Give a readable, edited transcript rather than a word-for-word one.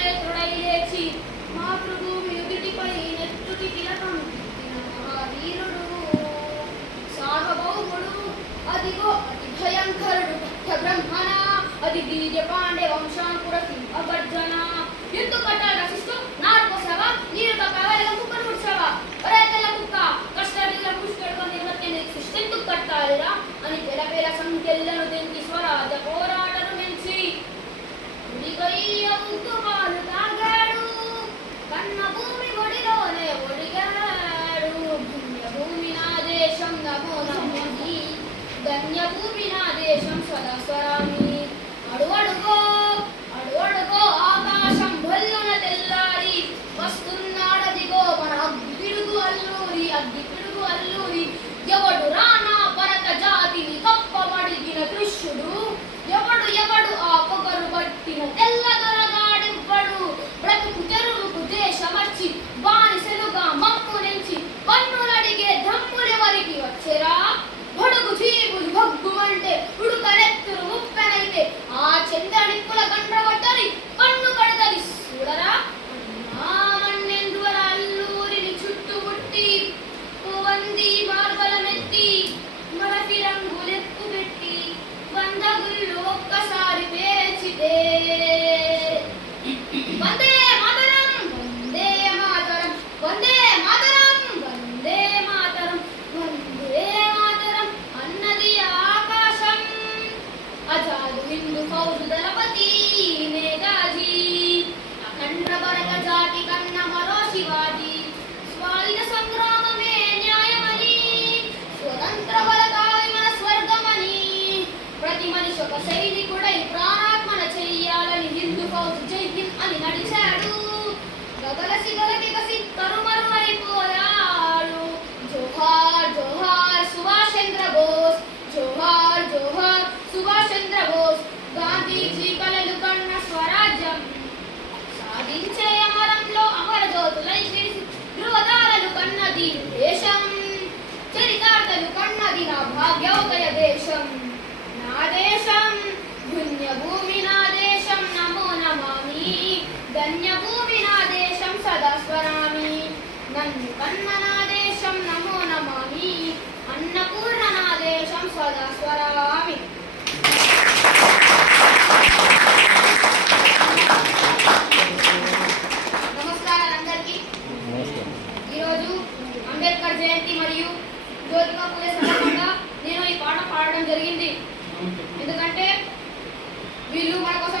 నేత్రుడై లేచి మాతృభూమి ఎదుటిపై నెత్తుటి తిలకం దిద్దిన మహావీరుడు సార్వభౌముడు. అదిగో అతి భయంకరుడు బ్రహ్మణ, అది బీజ పాండే వంశాంకుర సింహగర్జన. యుద్ధ కట్టాలు రచిస్తూ నార్కోసవా నీరు తప్పవేలం కుక్కను ముడ్చవా ఒరే తెల్ల కుక్క కష్టడీల పుష్కడుకొని నిర్వత్తిని సృష్టింతు కట్టాలిరా అని పెలపేల సంఖ్యలను తెంచి స్వరాజ పోరాటను మెంచి ఉడిగయ్యవుతూ పాలు తాగాడు. కన్న భూమి ఒడిలోనే ఒడిగాడు. భూమి నా దేశం నమో నమోని, ధన్య భూమి నా దేశం సదా స్వరామి. అడుగడుగో అడుగడుగో ఆకాశం భల్లున తెల్లారి వస్తున్నాడదిగో మన అగ్గిపిడుగు అల్లూరి, అగ్గిపిడుగు అల్లూరి. ఎవడు రానా భరత జాతిని కప్పమడిగిన దృశ్యుడు, ఎవడు ఎవడు ఆ పొగరు పట్టిన తెల్లదొరగాడివ్వడు. బ్రతుకు తెరువుకు దేశమర్చి బానిసలుగా మక్కు నుంచి పన్నులడిగే దమ్ములెవరికి వచ్చెరా. బడుగు చీపులు భగ్గుమంటే ఉడుకనెత్తురు ఉప్పెనైతే ఆ చంద్రనిప్పుల గండ్రబట్టని పన్ను కడతది చూడరా. మన్నెందువల అల్లూరిని చుట్టుముట్టి వంది మార్గలమెత్తి మరపి రంగులెక్కు పెట్టి 100 గుళ్ళు ఒక్కసారి పేర్చితే వందే మాతరం వందే మాతరం వందే మాతరం వందే మాతరం వందే మాతరం అన్నది ఆకాశం. అజాదు హిందూ ఫౌజు దళపతి నేతాజీ, అఖండ భరత జాతి కన్న మరో శివాజీ. స్వాతంత్ర సంగ్రామమే న్యాయమని, స్వతంత్ర భరతావి మన స్వర్గమని, ప్రతి మనిషి ఒక సైనికుడై ప్రాణాత్మన చెయ్యాలని హిందూ ఫౌజ్ జై హింద్ అని నడిచాడు. గగలసి గలసి కరుమరు అయిపోయాడు. జోహార్ జోహార్ సుభాష్ చంద్ర బోస్, జోహార్ జోహార్ సుభాష్ చంద్ర బోస్. గాంధీజీ కలలు కన్న స్వరాజ్యం సాధించే అమరంలో అమర జ్యోతులై ధృవతారలు కన్నది దేశం, చరితార్థలు కన్నది నా భాగ్యోదయ దేశం. నా దేశం పుణ్య భూమి నా దేశం నమో నమామి, ధన్య భూమి నా దేశం సదా స్వరామి. నన్ను కన్న నా దేశం నమో నమామి, అన్నపూర్ణ నా దేశం సదా స్వరామి. నమస్కారాలు అందరికీ. ఈరోజు అంబేద్కర్ జయంతి మరియు జ్యోతిబా పూలే సందర్భంగా నేను ఈ పాట పాడడం జరిగింది. ఎందుకంటే వీళ్ళు మన కోసం